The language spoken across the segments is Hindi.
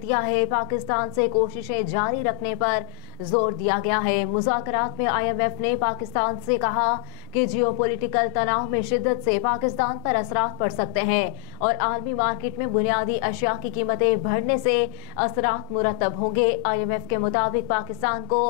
दिया है। पाकिस्तान से कोशिशें जारी रखने पर जोर दिया गया है। मुज़ाकरात में IMF ने पाकिस्तान से कहा कि जियोपॉलिटिकल तनाव में शिद्दत से पाकिस्तान पर असरात पड़ सकते हैं और आलमी मार्केट में बुनियादी अशिया की कीमतें बढ़ने से असरात मुरतब होंगे। IMF के मुताबिक पाकिस्तान को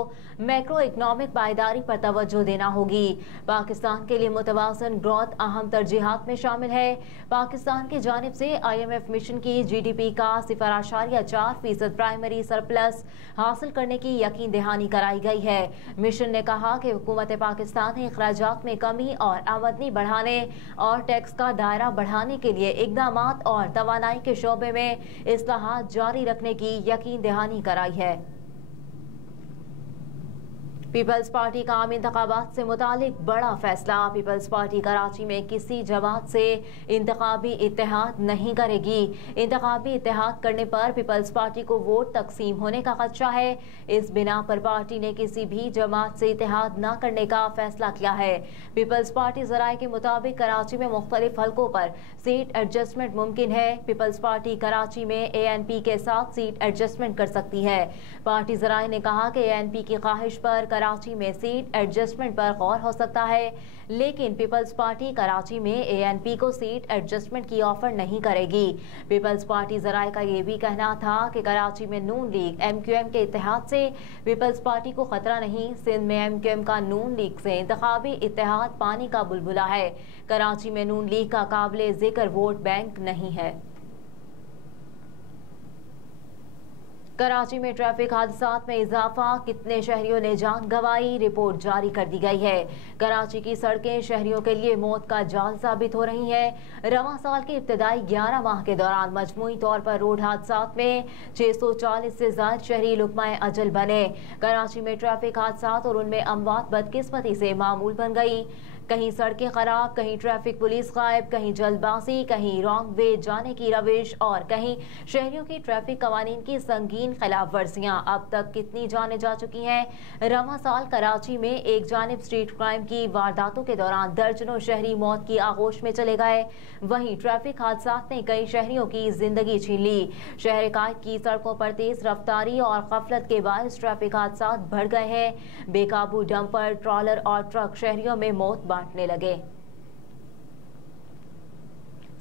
मैक्रो इकनॉमिक पायदारी पर तवज्जो देना होगी। पाकिस्तान के लिए मुतवाज़न ग्रोथ अहम तरजीहात में शामिल है। पाकिस्तान की जानिब से IMF मिशन की GDP का 0.4% प्राइमरी सरप्लस हासिल करने की यकीन दहानी कराई गई है। मिशन ने कहा कि हुकूमत पाकिस्तान ने अखराजात में कमी और आमदनी बढ़ाने और टैक्स का दायरा बढ़ाने के लिए इक़दामात और तवानाई के शोबे में इस्लाहात जारी रखने की यकीन दहानी कराई है। पीपल्स पार्टी का आम इंतखाबात से मुतालिक बड़ा फैसला। पीपल्स पार्टी कराची में किसी जमात से इंतखाबी इत्तेहाद नहीं करेगी। इंतखाबी इत्तेहाद करने पर पीपल्स पार्टी को वोट तकसीम होने का खदशा है। इस बिना पर पार्टी ने किसी भी जमात से इत्तेहाद न करने का फैसला किया है। पीपल्स पार्टी जराये के मुताबिक कराची में मुख्तलिफ हलकों पर सीट एडजस्टमेंट मुमकिन है। पीपल्स पार्टी कराची में ANP के साथ सीट एडजस्टमेंट कर सकती है। पार्टी जराये ने कहा कि ANP की ख्वाहिश पर कराची में सीट एडजस्टमेंट पर गौर हो सकता है, लेकिन पीपल्स पार्टी कराची में ANP को सीट एडजस्टमेंट की ऑफर नहीं करेगी। पीपल्स पार्टी जराये का ये भी कहना था कि कराची में नून लीग MQM के इत्तेहाद से पीपल्स पार्टी को खतरा नहीं। सिंध में MQM का नून लीग से इंतखाबी इत्तेहाद पानी का बुलबुला है। कराची में नून लीग का काबिले जिक्र वोट बैंक नहीं है। कराची में ट्रैफिक हादसात में इजाफा, कितने शहरियों ने जान गंवाई, रिपोर्ट जारी कर दी गई है। कराची की सड़कें शहरियों के लिए मौत का जाल साबित हो रही हैं। रवां साल के इब्तदाई 11 माह के दौरान मजमूई तौर पर रोड हादसात में 640 से ज्यादा शहरी लुकमाए अजल बने। कराची में ट्रैफिक हादसात और उनमें अमवात बदकिस्मती से मामूल बन गई। कहीं सड़कें खराब, कहीं ट्रैफिक पुलिस गायब, कहीं जल्दबाजी, कहीं रॉन्ग वे जाने की रविश और कहीं शहरियों की ट्रैफिक कवानीन की संगीन खिलाफ वर्जियां। अब तक कितनी जानें जा चुकी हैं? रवां साल कराची में एक जानिब स्ट्रीट क्राइम की वारदातों के दौरान दर्जनों शहरी मौत की आगोश में चले गए, वहीं ट्रैफिक हादसात ने कई शहरियों की जिंदगी छीन ली। शहर कायद की सड़कों पर तेज रफ्तारी और गफलत के बायस ट्रैफिक हादसात बढ़ गए हैं। बेकाबू डंपर, ट्रॉलर और ट्रक शहरियों में मौत बांटने लगे।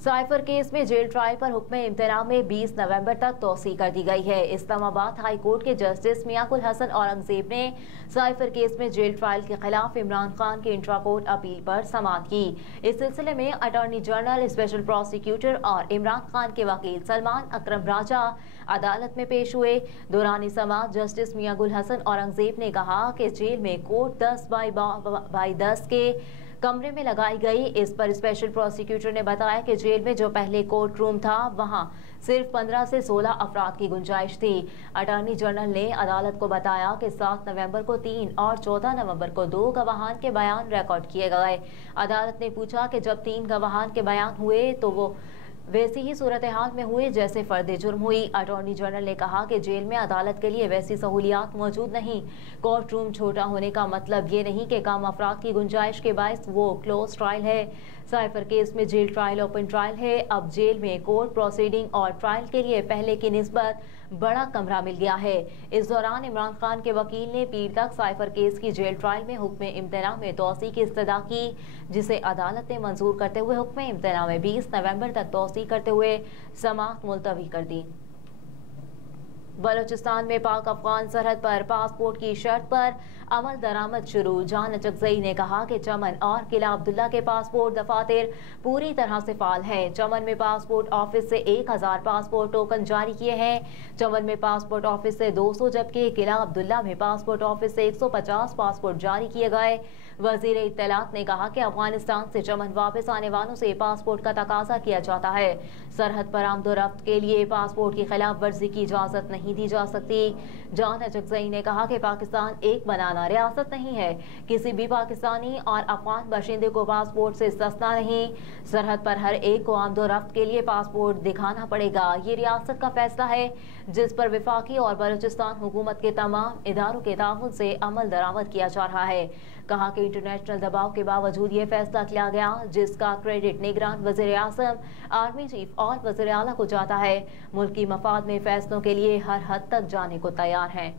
साइफर केस में जेल ट्रायल पर हुक्म इम्तना में 20 नवंबर तक तोसी कर दी गई है। इस्लामाबाद हाई कोर्ट के जस्टिस मियाकुल हसन औरंगजेब ने साइफर केस में जेल ट्रायल के खिलाफ इमरान खान के इंट्रा कोर्ट अपील पर समाअत की। इस सिलसिले में अटॉर्नी जनरल, स्पेशल प्रोसिक्यूटर और इमरान खान के वकील सलमान अकरम राजा अदालत में पेश हुए। दौरान समाअत जस्टिस मियाकुल हसन औरंगजेब ने कहा कि जेल में कोर्ट 10x10 के कमरे में लगाई गई। इस पर स्पेशल प्रोसिक्यूटर ने बताया कि जेल में जो पहले कोर्ट रूम था वहां सिर्फ 15 से 16 अफराद की गुंजाइश थी। अटॉर्नी जनरल ने अदालत को बताया कि 7 नवंबर को 3 और 14 नवंबर को 2 गवाहान के बयान रिकॉर्ड किए गए। अदालत ने पूछा कि जब 3 गवाहान के बयान हुए तो वो वैसी ही सूरत हाल में हुए जैसे फर्द जुर्म हुई। अटॉर्नी जनरल ने कहा कि जेल में अदालत के लिए वैसी सहूलियात मौजूद नहीं। कोर्ट रूम छोटा होने का मतलब ये नहीं कि कम अफराद की गुंजाइश के बायस वो क्लोज ट्रायल है। साइफर केस में जेल ट्रायल ओपन ट्रायल है। अब जेल में कोर्ट प्रोसीडिंग और ट्रायल के लिए पहले की निस्बत बड़ा कमरा मिल गया है। इस दौरान इमरान खान के वकील ने पीर तक साइफर केस की जेल ट्रायल में हुक्म इम्तना में तोसी की इस्तदा की, जिसे अदालत ने मंजूर करते हुए हुक्म इम्तना में 20 नवंबर तक तोसी करते हुए समाअत मुलतवी कर दी। बलोचिस्तान में पाक अफगान सरहद पर पासपोर्ट की शर्त पर अमल दरामद शुरू। जान अचकजई ने कहा कि चमन और किला अब्दुल्ला के पासपोर्ट दफातर पूरी तरह से फाल हैं। चमन में पासपोर्ट ऑफिस से 1000 पासपोर्ट टोकन जारी किए हैं। चमन में पासपोर्ट ऑफिस से 200 जबकि किला अब्दुल्ला में पासपोर्ट ऑफिस से 150 पासपोर्ट जारी किए गए। वजीर इत्तलात ने कहा कि अफगानिस्तान से चमन वापस आने वालों से पासपोर्ट का तकाजा किया जाता है। सरहद पर आमदोरफ्त के लिए पासपोर्ट की खिलाफ वर्जी की इजाजत नहीं दी जा सकती। जान अचकजई ने कहा कि पाकिस्तान एक बनाना रियासत नहीं है। किसी भी पाकिस्तानी और अफगान बाशिंदे को पासपोर्ट से सस्ता नहीं। सरहद पर हर एक को आमदोरफ्त के लिए पासपोर्ट दिखाना पड़ेगा। ये रियासत का फैसला है। जिस पर वफाकी और बलूचिस्तान हुकूमत के तमाम इदारों के ताउन से अमल दरामद किया जा रहा है। कहा कि इंटरनेशनल दबाव के बावजूद ये फैसला किया गया, जिसका क्रेडिट निगरान वज़ीर आज़म, आर्मी चीफ और वज़ीर आला को जाता है। मुल्की मफाद में फैसलों के लिए हर हद तक जाने को तैयार हैं।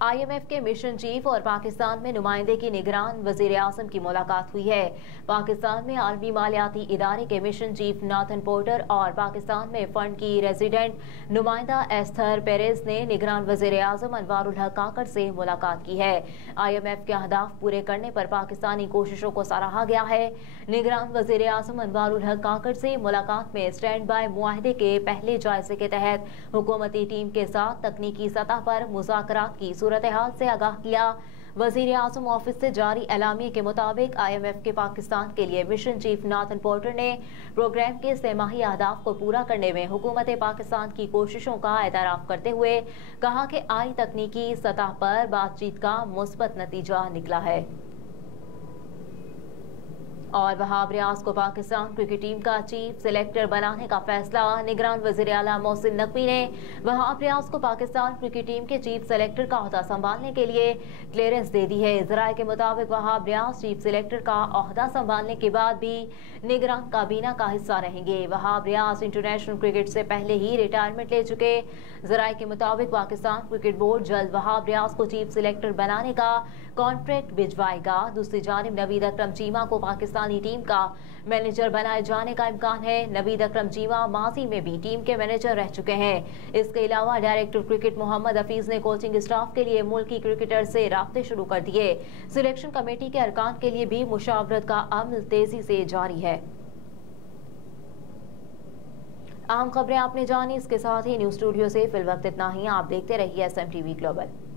IMF के मिशन चीफ और पाकिस्तान में नुमाइंदे की निगरान वज़ीर आज़म की मुलाकात हुई है। पाकिस्तान में आलमी मालियाती इदारे के मिशन चीफ नाथन पोर्टर और पाकिस्तान में फंड की रेजिडेंट नुमाइंदा एस्थर पेरेज ने निगरान वज़ीर आज़म अनवारुल हक काकड़ से मुलाकात की है। IMF के अहदाफ पूरे करने पर पाकिस्तानी कोशिशों को सराहा गया है। निगरान वज़ीर आज़म अनवारुल हक काकड़ से मुलाकात में स्टैंड बाय मुआहदे के पहले जायजे के तहत हुकूमती टीम के साथ तकनीकी सतह पर मुज़ाकरात की सूरत हाल से आगाह किया। वज़ीर आज़म ऑफिस से जारी एलामिये के मुताबिक IMF के पाकिस्तान के लिए मिशन चीफ नाथन पोर्टर ने प्रोग्राम के सेमाही अहदाफ को पूरा करने में हुकूमत पाकिस्तान की कोशिशों का एतराफ़ करते हुए कहा कि आई तकनीकी सतह पर बातचीत का मुस्बत नतीजा निकला है। और वहाब रियाज को पाकिस्तान क्रिकेट टीम का चीफ सिलेक्टर बनाने का फैसला। निगरान वज़ीर आला मोहसिन नकवी ने वहाब रियाज को पाकिस्तान क्रिकेट टीम के चीफ सिलेक्टर का ओहदा संभालने के लिए क्लियरेंस दे दी है। ज़राए के मुताबिक वहाब रियाज चीफ सिलेक्टर का ओहदा संभालने के बाद भी निगरान काबीना का हिस्सा रहेंगे। वहाब रियाज इंटरनेशनल क्रिकेट से पहले ही रिटायरमेंट ले चुके। ज़राए के मुताबिक पाकिस्तान क्रिकेट बोर्ड जल्द वहाब रियाज को चीफ सिलेक्टर बनाने का कॉन्ट्रैक्ट भिजवाएगा। दूसरी जानिब नवीद अकरम चीमा को पाकिस्तानी टीम का मैनेजर बनाए जाने का इम्कान है। नवीद अकरम चीमा माजी में भी टीम के मैनेजर रह चुके हैं। इसके अलावा डायरेक्टर क्रिकेट मोहम्मद हफीज ने कोचिंग स्टाफ के लिए मुल्की क्रिकेटर से राब्ते शुरू कर दिए। सिलेक्शन कमेटी के अरकान के लिए भी मुशावरत का अमल तेजी से जारी है। आम खबरें आपने जानी, इसके साथ ही न्यूज़ स्टूडियो से फिल वक्त इतना ही। आप देखते रहिए SMTV ग्लोबल।